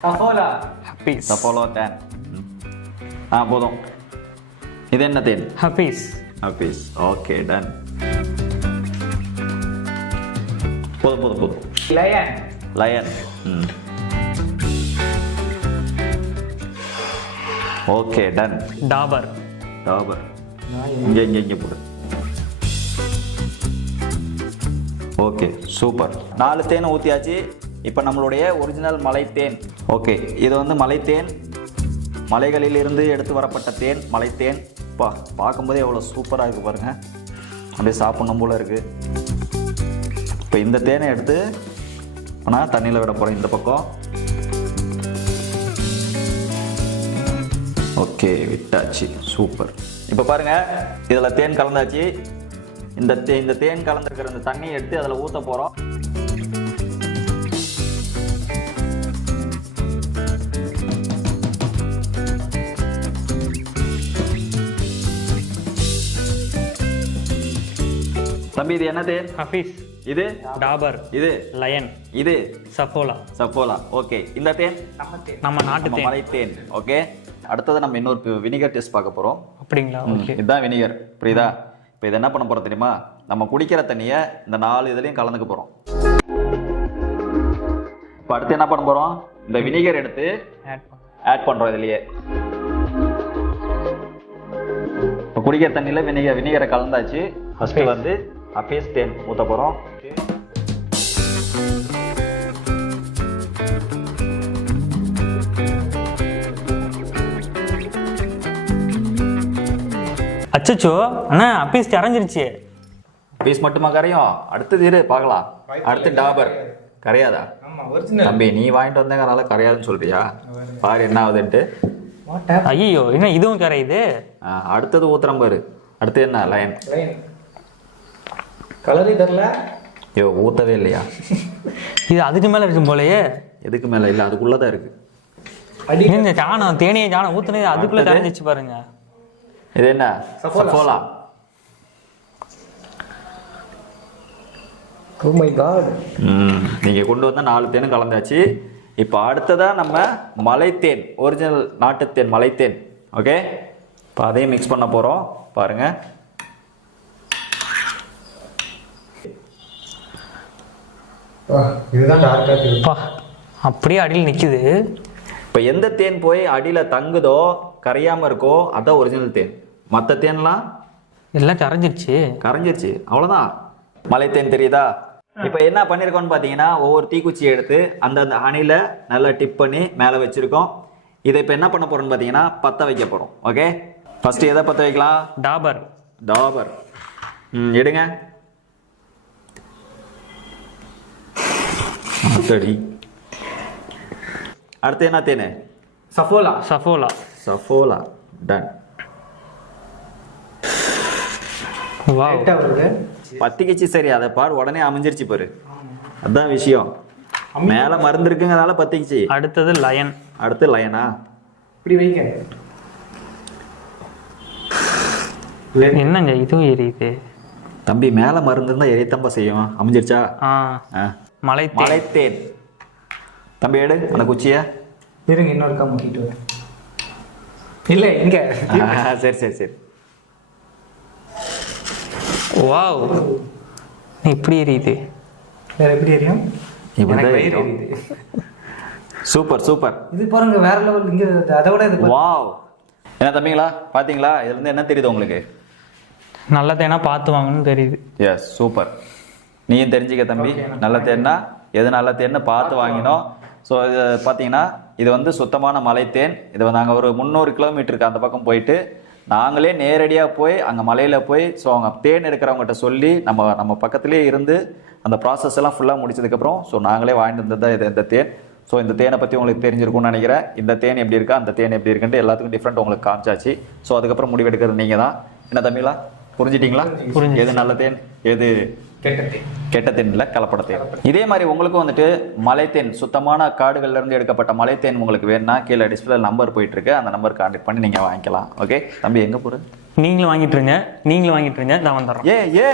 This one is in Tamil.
சஃபோலா ஹப்பீஸ் சப்போலோ தேன் ஆ போதும் இது என்ன தேன் ஹப்பீஸ் ஆஃபீஸ் ஓகே டன் போதும் போதும் போதும் Lion Lion okay done Dabur Dabur இங்கே இங்கே இங்கே போடு ஓகே சூப்பர் நாலு தேனை ஊற்றியாச்சு இப்போ நம்மளுடைய ஒரிஜினல் மலைத்தேன். ஓகே இது வந்து மலைத்தேன். மலைகளிலிருந்து எடுத்து வரப்பட்ட தேன் மலைத்தேன். பா பார்க்கும்போதே எவ்வளோ சூப்பராக இருக்குது பாருங்கள் அப்படியே சாப்பிடணும் போல் இருக்குது இப்போ இந்த தேனை எடுத்து நான் தண்ணியில் விட போகிறேன் இந்த பக்கம். ஓகே விட்டாச்சு. சூப்பர் இப்போ பாருங்கள் இதில் தேன் கலந்தாச்சு. இந்த தே இந்த தேன் கலந்துருக்கிற இந்த தண்ணியை எடுத்து அதில் ஊற்ற போகிறோம் தம்பி இது என்ன தேன் ஹப்பீஸ் இது? டாபர். இது? லயன். இது? சஃபோலா. சப்போலா ஓகே. இந்த தேன்? நம்ம நாட்டு தேன். மலை தேன். ஓகே. அடுத்தது நம்ம இன்னொரு வினிகர் டெஸ்ட் பார்க்க போகிறோம் அப்படிங்களா? ஓகே. இதுதான் வினிகர். புரியுதா? இப்போ இதை என்ன பண்ண போறோம் தெரியுமா? நம்ம குடிக்கிற தண்ணியை இந்த நாலு இதுலையும் கலந்துக்க போறோம். இப்போ அடுத்து என்ன பண்ண போறோம்? இந்த வினிகர் எடுத்து ஆட் பண்ண ஆட் பண்றோம் இதுலயே. இப்போ குடிக்கிற தண்ணியில வினிகர் வினிகரை கலந்தாச்சு. ஃபர்ஸ்ட் வந்து அப்பேஸ் தேன் ஊத்த போறோம் அச்சச்சோ அண்ணா அப்பீஸ் அரைஞ்சிருச்சு. பீஸ் மட்டுமா கரையும்? அடுத்தது இரு பார்க்கலாம். அடுத்து டாபர். கரையாதா? தம்பி நீ வாங்கிட்டு வந்தேங்கனால கரையாதுன்னு சொல்றியா? பாரு என்ன ஆகுதுன்ட்டு. ஐயோ என்ன இதுவும் கரையுது? அடுத்தது ஊத்துறோம் பாரு. அடுத்து என்ன லைன் லைன் கலரே தரல ஐயோ ஊத்தவே இல்லையா? இது அதுக்கு மேல இருக்கும் போலயே. எதுக்கு மேல? இல்ல அதுக்குள்ளதான் இருக்கு. அடி. இந்த சாணம் தேனியை சாணம் ஊத்துனது அதுக்குள்ள அடுத்தது? கரைஞ்சிச்சு பாருங்க. இது என்ன? சஃபோலா. ஓ மை காட் ம், நீங்க கொண்டு வந்த நாலு தேனும் கலந்தாச்சு. இப்போ அடுத்ததா நம்ம மலைத்தேன் ஒரிஜினல் நாட்டுத்தேன் மலைத்தேன். ஓகே இப்போ அதையும் மிக்ஸ் பண்ண போறோம். பாருங்க. இதுதான் அப்படியே அடியில் நிக்குது. இப்போ எந்த தேன் போய் அடியில தங்குதோ கரையாம இருக்கோ அதான் ஒரிஜினல் தேன். மற்ற தேன்லாம்? எல்லாம் கரைஞ்சிருச்சு. கரைஞ்சிருச்சு. அவ்வளோதான் மலைத்தேன் தெரியுதா? இப்போ என்ன பண்ணியிருக்கோம்னு பார்த்தீங்கன்னா ஒவ்வொரு தீக்குச்சியை எடுத்து அந்தந்த ஹனியில் நல்லா டிப் பண்ணி மேலே வச்சுருக்கோம். இதை இப்போ என்ன பண்ண போகிறோம்னு பார்த்தீங்கன்னா பற்ற வைக்க போகிறோம் ஓகே? ஃபஸ்ட்டு எதை பற்ற வைக்கலாம்? டாபர். டாபர். ம் எடுங்க. அத்தடி அடுத்து என்ன தேனு? சஃபோலா சஃபோலா சஃபோலா டன் வாவ் பத்திக்கிச்சு சரி அதை பாரு உடனே அமைஞ்சிருச்சு பாரு. அதான் விஷயம். மேல மருந்து இருக்குங்கிறதால பத்திக்கிச்சு அடுத்தது லயன் அடுத்து லயனா இப்படி வைங்க. என்னங்க இதுவும் எரியுது? தம்பி மேல மருந்து இருந்தா எரியத்தம்பா செய்யும்? அமைஞ்சிருச்சா? ஆ. ஆ. மலை மலைத்தேன். தம்பி எடு அந்த குச்சிய. இருங்க இன்னொரு கம் முக்கிட்டு வரேன். இல்ல இங்க. சரி சரி சரி. வாவ். இப்படி எரியுது. வேற எப்படி எரியும்? Super super. இது பாருங்க வேற லெவல் இங்க அதை விட இது வாவ். என்ன தம்பிங்களா? பாத்தீங்களா? இதுல இருந்து என்ன தெரியுது உங்களுக்கு? நல்ல தேனா பார்த்து வாங்கணும்னு தெரியுது. Yes super. நீயும் தெரிஞ்சுக்க தம்பி. நல்ல தேன்னா எது நல்ல தேன்னு பார்த்து வாங்கினோம். ஸோ இது பார்த்தீங்கன்னா இது வந்து சுத்தமான மலைத்தேன். இது நாங்கள் ஒரு முந்நூறு கிலோமீட்டருக்கு அந்த பக்கம் போயிட்டு. நாங்களே நேரடியாக போய் அங்கே மலையில் போய் ஸோ அவங்க தேன் எடுக்கிறவங்ககிட்ட சொல்லி நம்ம நம்ம பக்கத்துலேயே இருந்து அந்த ப்ராசஸ் எல்லாம் ஃபுல்லாக முடிச்சதுக்கப்புறம் ஸோ நாங்களே வாங்கிட்டு வந்தது தான் இது இந்த தேன். ஸோ இந்த தேனை பற்றி உங்களுக்கு தெரிஞ்சிருக்கும்னு நினைக்கிறேன். இந்த தேன் எப்படி இருக்கா அந்த தேன் எப்படி இருக்குன்ட்டு எல்லாத்துக்கும் டிஃப்ரெண்ட் உங்களுக்கு காமிச்சாச்சு. ஸோ அதுக்கப்புறம் முடிவெடுக்கிறது நீங்கள் தான் என்ன தம்பிங்களா புரிஞ்சிட்டீங்களா? புரிஞ்சுச்சு. எது நல்ல தேன் எது கெட்டது கெட்ட தேன் இல்ல கலப்பட தேன் இதே மாதிரி உங்களுக்கும் வந்துட்டு மலைத்தேன் சுத்தமான காடுகள்ல இருந்து எடுக்கப்பட்ட மலைத்தேன் உங்களுக்கு வேணும்னா கீழே டிஸ்பிளே நம்பர் போயிட்டு இருக்கு அந்த நம்பர் கான்டாக்ட் பண்ணி நீங்க வாங்கிக்கலாம். ஓகே தம்பி எங்க போற? நீங்களும் வாங்கிட்டு இருங்க. நீங்களும் வாங்கிட்டு இருங்க. நான் வந்துடுறோம் ஏ ஏ